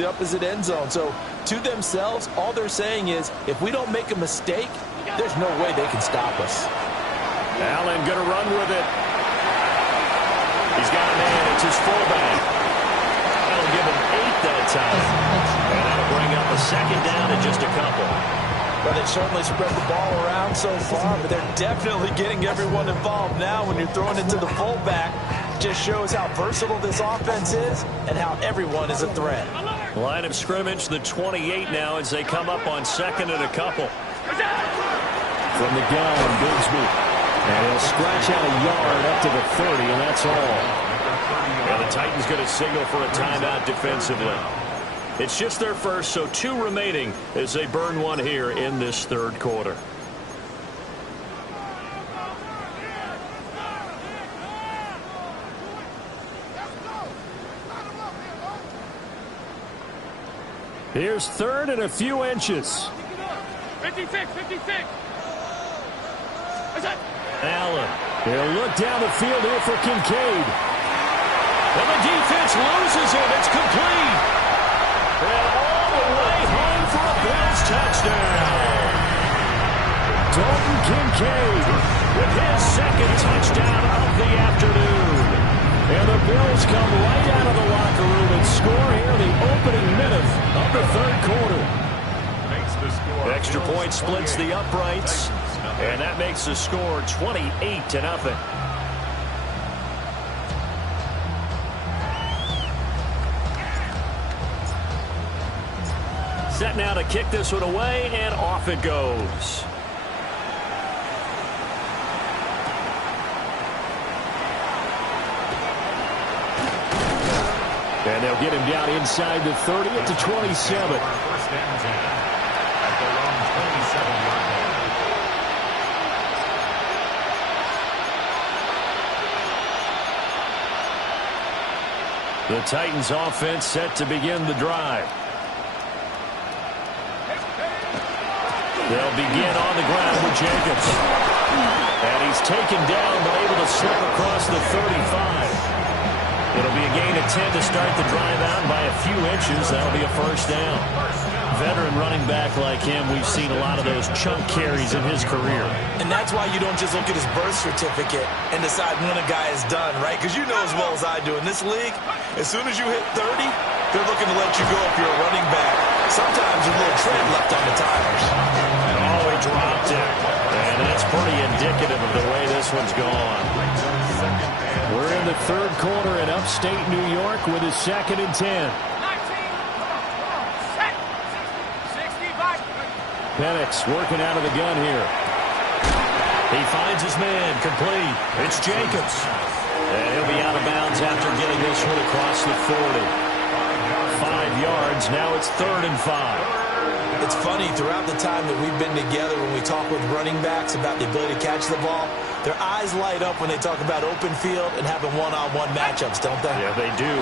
the opposite end zone. So to themselves, all they're saying is, if we don't make a mistake, there's no way they can stop us. Allen going to run with it. He's got a man. It's his fullback. That'll give him 8 that time. And that'll bring up a second down in just a couple. Well, they've certainly spread the ball around so far, but they're definitely getting everyone involved now when you're throwing it to the fullback. Just shows how versatile this offense is and how everyone is a threat. Line of scrimmage, the 28 now as they come up on second and a couple. From the gun, Bigsby. And he'll scratch out a yard up to the 30, and that's all. And the Titans going to signal for a timeout defensively. It's just their first, so 2 remaining as they burn one here in this third quarter. Here's third and a few inches. 56. Allen. He'll look down the field here for Kincaid. And the defense loses it. It's complete. And all the way home for a Bills touchdown. Dalton Kincaid with his second touchdown of the afternoon. And the Bills come right out of the locker room and score here in the opening minute of the third quarter. Extra point splits the uprights. And that makes the score 28-0. Set now to kick this one away, and off it goes. And they'll get him down inside the 30 at the 27. First and 10 at the long 27-yard line. The Titans offense set to begin the drive. They'll begin on the ground with Jacobs. And he's taken down but able to slip across the 35. It'll be a gain of 10 to start the drive out by a few inches. That'll be a first down. Veteran running back like him, we've seen a lot of those chunk carries in his career. And that's why you don't just look at his birth certificate and decide when a guy is done, right? Because you know as well as I do, in this league, as soon as you hit 30, they're looking to let you go if you're a running back. Sometimes there's a little tread left on the tires. Oh, he dropped it. And that's pretty indicative of the way this one's gone. We're in the third quarter in upstate New York with a 2nd and 10. Penix working out of the gun here. He finds his man, complete. It's Jacobs. And he'll be out of bounds after getting this one across the 40. 5 yards, now it's 3rd and 5. It's funny, throughout the time that we've been together, when we talk with running backs about the ability to catch the ball, their eyes light up when they talk about open field and having one-on-one matchups, don't they? Yeah, they do.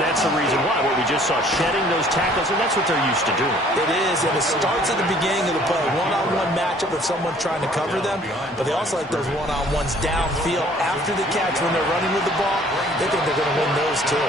That's the reason why. What we just saw, shedding those tackles, and that's what they're used to doing. It is, and it starts at the beginning of the play. One-on-one matchup if someone's trying to cover them, but they also like those one-on-ones downfield after the catch when they're running with the ball. They think they're going to win those too.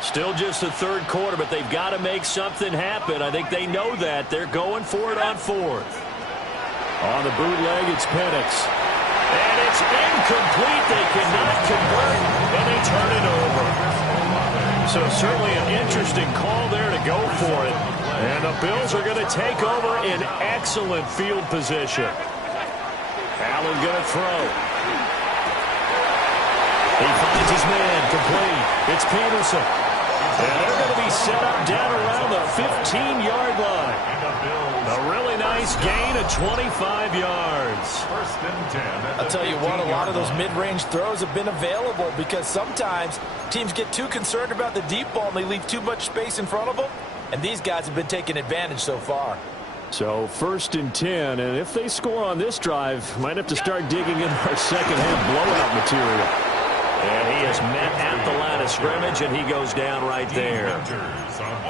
Still just the third quarter, but they've got to make something happen. I think they know that. They're going for it on 4th. On the bootleg, it's Penix. And it's incomplete. They cannot convert, and they turn it over. So certainly an interesting call there to go for it. And the Bills are going to take over in excellent field position. Allen going to throw. He finds his man, complete. It's Peterson. And they're going to be set up down around the 15-yard line. A really nice gain of 25 yards. First and 10. I'll tell you what, a lot of those mid-range throws have been available because sometimes teams get too concerned about the deep ball and they leave too much space in front of them. And these guys have been taking advantage so far. So 1st and 10, and if they score on this drive, might have to start digging in our second-half blowout material. And he is met at the line of scrimmage, and he goes down right there.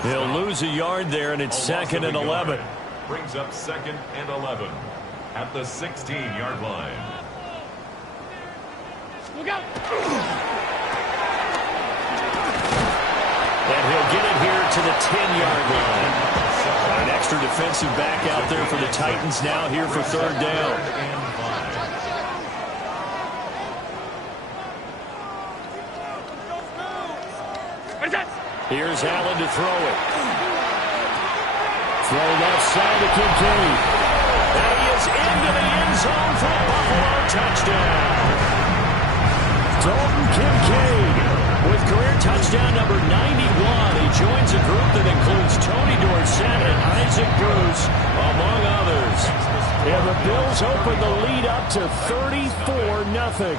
He'll lose a yard there, and it's 2nd and 11. Brings up 2nd and 11 at the 16-yard line. Look out. And he'll get it here to the 10-yard line. An extra defensive back out there for the Titans now here for 3rd down. Here's Allen to throw it. Throw left side to Kincaid. And he is into the end zone for a Buffalo touchdown. Dalton Kincaid with career touchdown number 91. He joins a group that includes Tony Dorsett and Isaac Bruce, among others. And the Bills open the lead up to 34-0.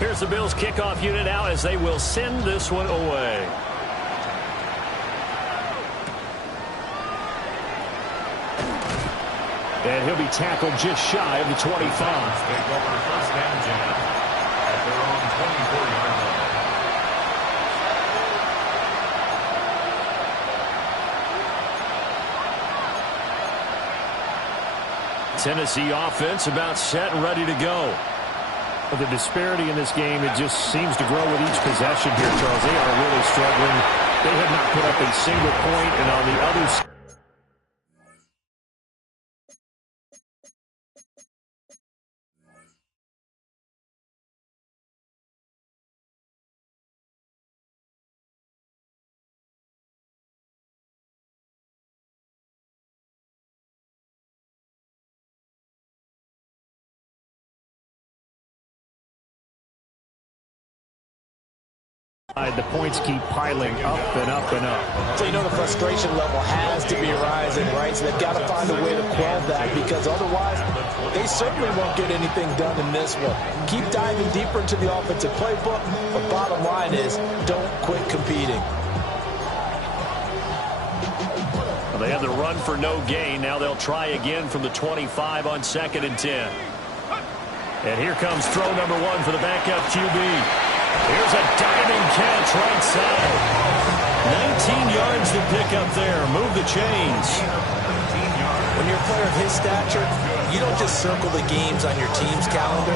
Here's the Bills kickoff unit out as they will send this one away. And he'll be tackled just shy of the 25. Take over 1st and 10 at their own 24-yard line. Tennessee offense about set and ready to go. The disparity in this game, it just seems to grow with each possession here, Charles. They are really struggling. They have not put up a single point, and on the other side, the points keep piling up and up and up. So you know the frustration level has to be rising, right? So they've got to find a way to quell that, because otherwise they certainly won't get anything done in this one. Keep diving deeper into the offensive playbook, but bottom line is don't quit competing. Well, they had the run for no gain. Now they'll try again from the 25 on 2nd and 10. And here comes throw number 1 for the backup QB. Here's a diving catch right side. 19 yards to pick up there. Move the chains. When you're a player of his stature, you don't just circle the games on your team's calendar.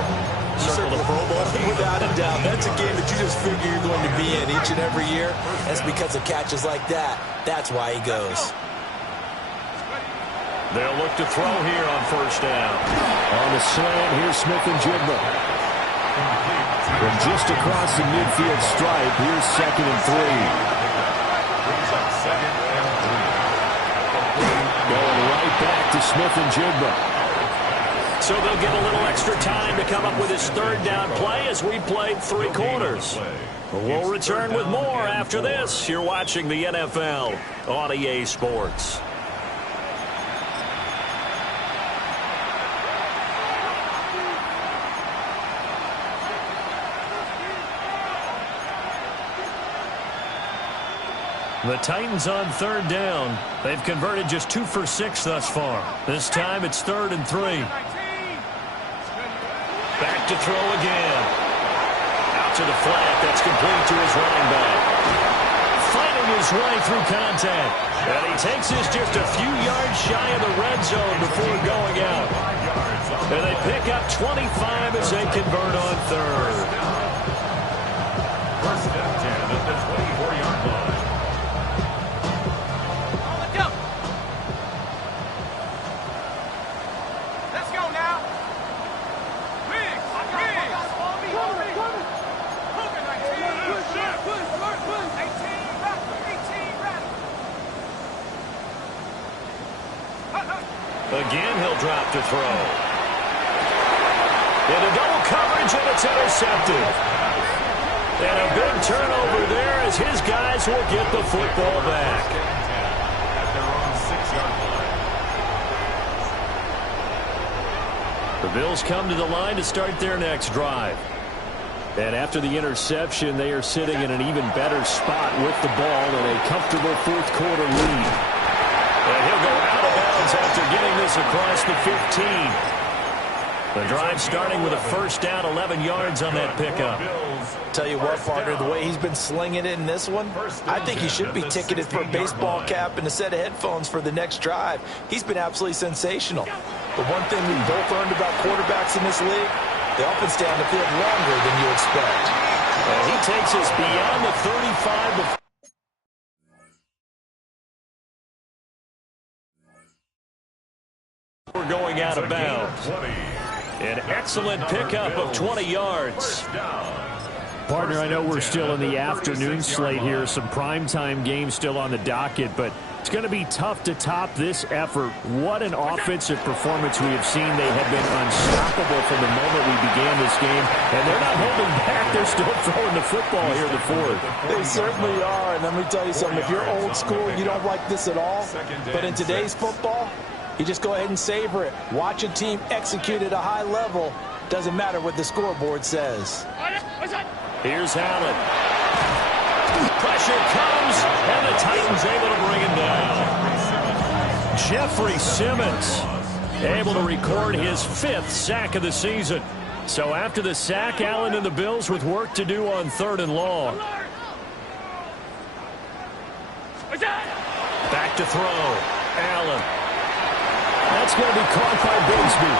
You circle the Pro Bowl. Without a doubt. That's a game that you just figure you're going to be in each and every year. That's because of catches like that. That's why he goes. They'll look to throw here on 1st down. On the slant, here's Smith and Jigba. From just across the midfield stripe, here's 2nd and 3. Brings up 2nd and 3. Going right back to Smith and Jigba. So they'll get a little extra time to come up with his 3rd down play as we played 3 quarters. We'll return with more after this. You're watching the NFL on EA Sports. The Titans on 3rd down. They've converted just 2 for 6 thus far. This time it's 3rd and 3. Back to throw again. Out to the flat. That's complete to his running back. Fighting his way through contact. And he takes this just a few yards shy of the red zone before going out. And they pick up 25 as they convert on 3rd. 1st and 10 at the 24-yard line. Again, he'll drop to throw. Into double coverage, and it's intercepted. And a big turnover there as his guys will get the football back. At their own 6-yard line. The Bills come to the line to start their next drive. And after the interception, they are sitting in an even better spot with the ball in a comfortable 4th quarter lead. And he'll go out of bounds downs after getting this across the 15. The drive starting with a first down, 11 yards on that pickup. Tell you what, partner, the way he's been slinging it in this one, I think he should be ticketed for a baseball cap and a set of headphones for the next drive. He's been absolutely sensational. The one thing we've both learned about quarterbacks in this league, they often stay on the field longer than you expect. And he takes us beyond the 35 before going out of bounds. An excellent pickup of 20 yards. Partner, I know we're still in the afternoon slate here. Some primetime games still on the docket, but it's going to be tough to top this effort. What an offensive performance we have seen. They have been unstoppable from the moment we began this game, and they're not holding back. They're still throwing the football here in the fourth. They certainly are, and let me tell you something. If you're old school, you don't like this at all, but in today's football, you just go ahead and savor it. Watch a team execute at a high level. Doesn't matter what the scoreboard says. Here's Allen. Pressure comes, and the Titans able to bring him down. Jeffrey Simmons able to record his 5th sack of the season. So after the sack, Allen and the Bills with work to do on 3rd and long. Back to throw. Allen. That's going to be caught by Bigsby.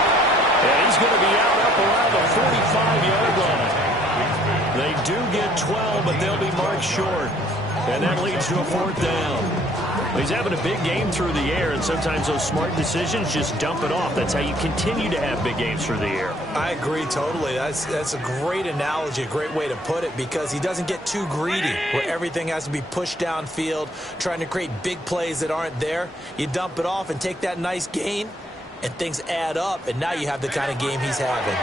And he's going to be out up around the 45-yard line. They do get 12, but they'll be marked short. And that leads to a 4th down. He's having a big game through the air, and sometimes those smart decisions just dump it off. That's how you continue to have big games through the air. I agree totally. That's a great analogy, a great way to put it, because he doesn't get too greedy where everything has to be pushed downfield, trying to create big plays that aren't there. You dump it off and take that nice gain, and things add up, and now you have the kind of game he's having.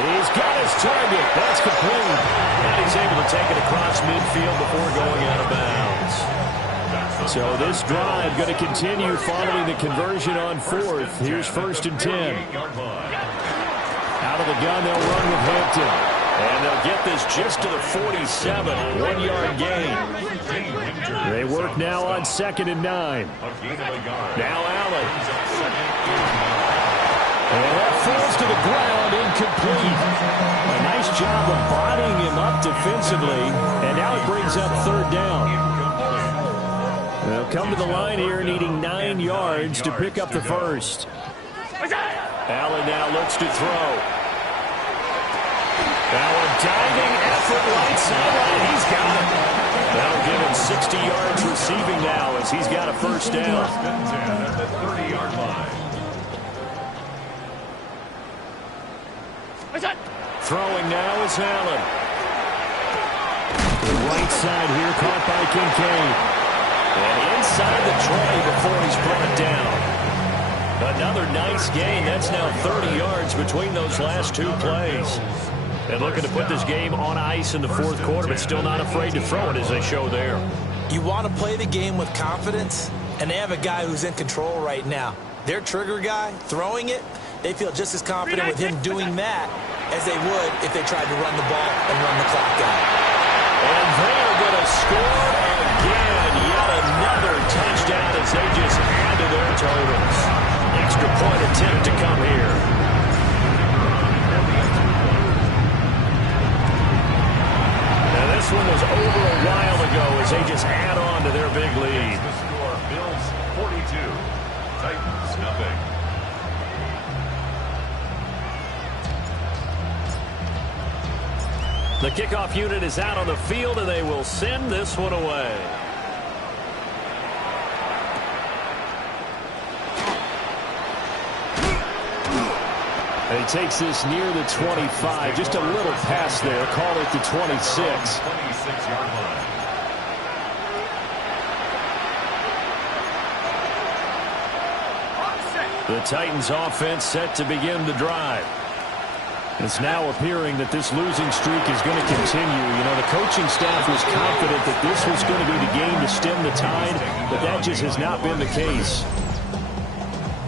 He's got his target. That's complete. And he's able to take it across midfield before going out of bounds. So this drive going to continue following the conversion on 4th. Here's 1st and 10. Out of the gun, they'll run with Hampton. And they'll get this just to the 47. 1-yard gain. They work now on 2nd and 9. Now Allen. And that falls to the ground, incomplete. A nice job of bodying him up defensively, and now it brings up 3rd down. They'll come to the line here, needing 9 yards to pick up the first. Allen now looks to throw. Now a diving effort right sideline. He's got it. That'll give him 60 yards receiving now as he's got a first down. At the 30-yard line. Throwing now is Allen. The right side here caught by Kincaid. And inside the 20 before he's brought down. Another nice gain. That's now 30 yards between those last 2 plays. And looking to put this game on ice in the 4th quarter, but still not afraid to throw it as they show there. You want to play the game with confidence, and they have a guy who's in control right now. Their trigger guy, throwing it, they feel just as confident with him doing that as they would if they tried to run the ball and run the clock out. And they're going to score again. Yet another touchdown as they just add to their totals. Extra point attempt to come here. Now this one was over a while ago as they just add on to their big lead. The score, Bills 42, Titans nothing. The kickoff unit is out on the field, and they will send this one away. And he takes this near the 25. Just a little pass there. Call it the 26. 26-yard line. The Titans offense set to begin the drive. It's now appearing that this losing streak is going to continue. You know, the coaching staff was confident that this was going to be the game to stem the tide, but that just has not been the case.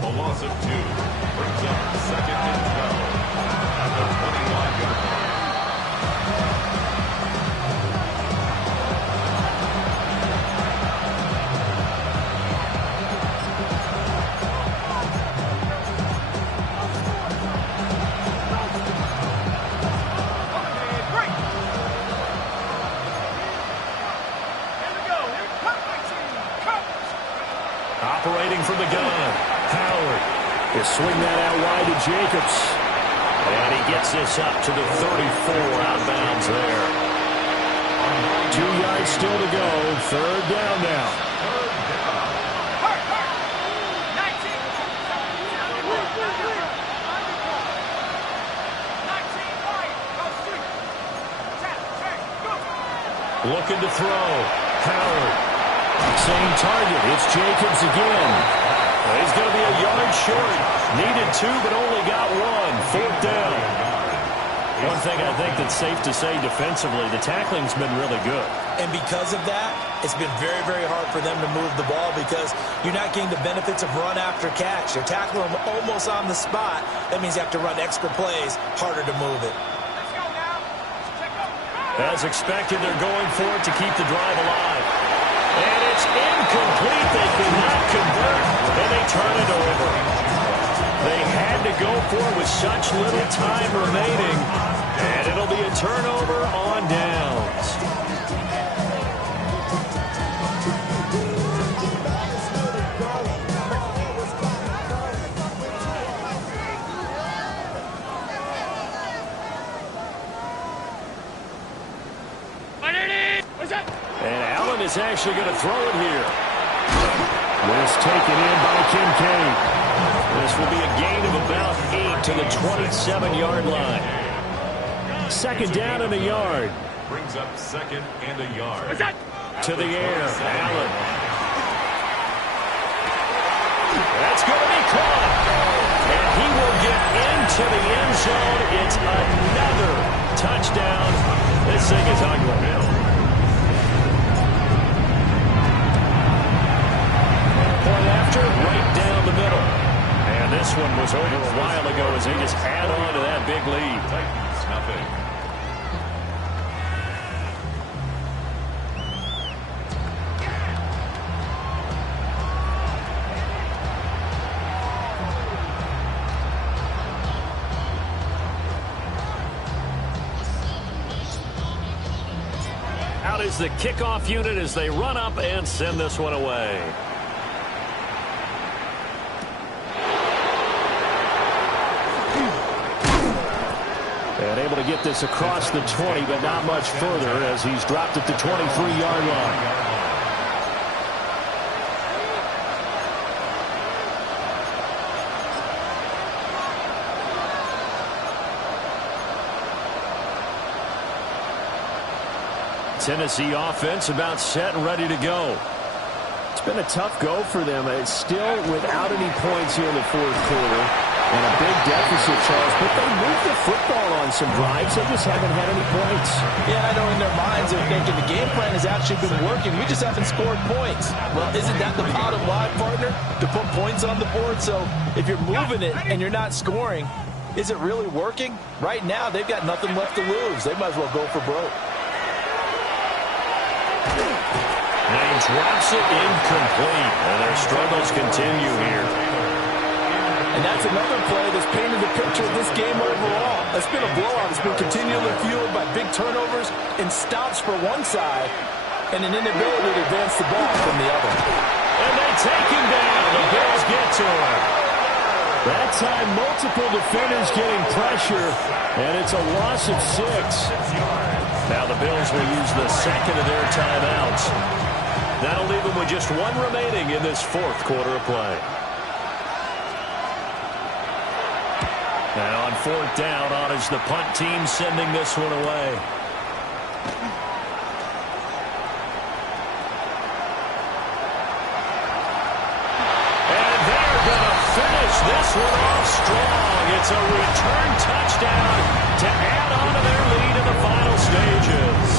A loss of 2 brings up 2nd and 12 at the 25-yard line. They swing that out wide to Jacobs. And he gets this up to the 34 out of bounds there. 2 yards still to go. Third down now. Looking to throw. Howard. Same target. It's Jacobs again. He's going to be a yard short. Needed 2, but only got 1. Fourth down. One thing I think that's safe to say defensively, the tackling's been really good. And because of that, it's been very, very hard for them to move the ball because you're not getting the benefits of run after catch. You're tackling them almost on the spot. That means you have to run extra plays, harder to move it. As expected, they're going for it to keep the drive alive. And it's incomplete. They could not convert, and they turn it over. They had to go for it with such little time remaining, and it'll be a turnover on downs. And Allen is actually going to throw it here. This taken in by Kincaid. This will be a gain of about 8 to the 27-yard line. Second down and a yard. Brings up second and a yard. To the air, Allen. That's going to be caught. And he will get into the end zone. It's another touchdown. This thing is ugly. Point after, right down the middle. And this one was over a while ago as they just add on to that big lead. Titans, nothing. Out is the kickoff unit as they run up and send this one away. And able to get this across the 20, but not much further as he's dropped at the 23-yard line. Tennessee offense about set and ready to go. It's been a tough go for them. It's still without any points here in the fourth quarter. And a big deficit, Charles. But they moved the football on some drives. They just haven't had any points. Yeah, I know in their minds they're thinking the game plan has actually been working. We just haven't scored points. Well, isn't that the bottom line, partner? To put points on the board? So if you're moving it and you're not scoring, is it really working? Right now, they've got nothing left to lose. They might as well go for broke. And he drops it incomplete. And their struggles continue here. And that's another play that's painted the picture of this game overall. It's been a blowout. It's been continually fueled by big turnovers and stops for one side and an inability to advance the ball from the other. And they take him down. The Bills get to him. That time, multiple defenders getting pressure, and it's a loss of 6. Now the Bills will use the second of their timeouts. That'll leave them with just 1 remaining in this fourth quarter of play. And on fourth down, on is the punt team sending this one away. And they're going to finish this one off strong. It's a return touchdown to add on to their lead in the final stages.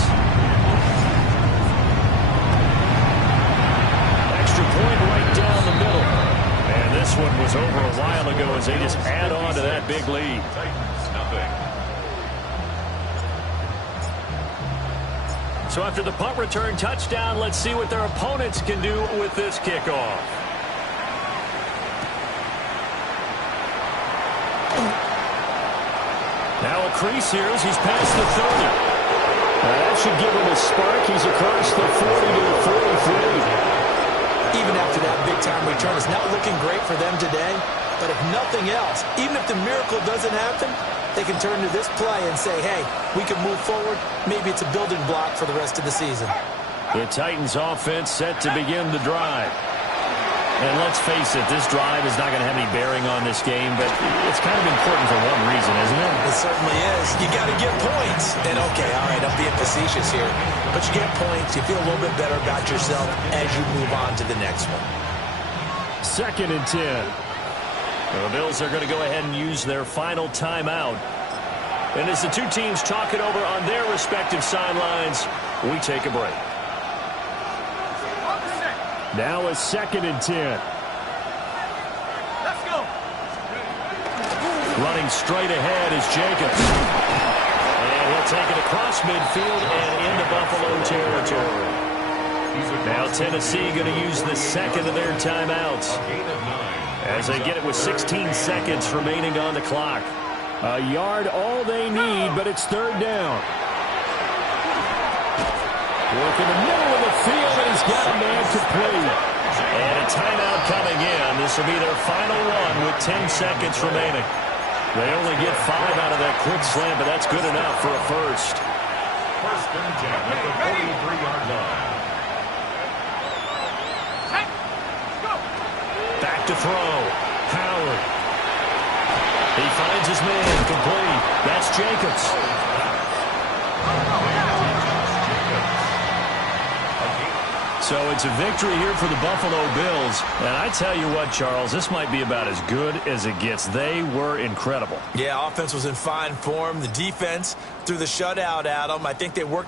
Extra point right down the middle. And this one was over a while ago as they just add on to that big lead. Titans, nothing. So after the punt return touchdown, let's see what their opponents can do with this kickoff. Now a crease here as he's past the 30. That should give him a spark. He's across the 40 to the 43. Even after that big-time return, it's not looking great for them today. But if nothing else, even if the miracle doesn't happen, they can turn to this play and say, hey, we can move forward. Maybe it's a building block for the rest of the season. The Titans offense set to begin the drive. And let's face it, this drive is not going to have any bearing on this game, but it's kind of important for one reason, isn't it? It certainly is. You got to get points. And, okay, all right, I'm being facetious here. But you get points, you feel a little bit better about yourself as you move on to the next one. 2nd and 10. The Bills are going to go ahead and use their final timeout. And as the two teams talk it over on their respective sidelines, we take a break. Now a 2nd and 10. Let's go. Running straight ahead is Jacobs. And he'll take it across midfield and into Buffalo territory. Now Tennessee going to use the second of their timeouts as they get it with 16 seconds remaining on the clock. A yard all they need, but it's 3rd down. Work in the middle of the field, and he's got a man complete. And a timeout coming in. This will be their final one with 10 seconds remaining. They only get 5 out of that quick slant, but that's good enough for a first. 1st and 10 at the 43-yard line. Back to throw. Howard. He finds his man complete. That's Jacobs. So it's a victory here for the Buffalo Bills. And I tell you what, Charles, this might be about as good as it gets. They were incredible. Yeah, offense was in fine form. The defense threw the shutout at them. I think they worked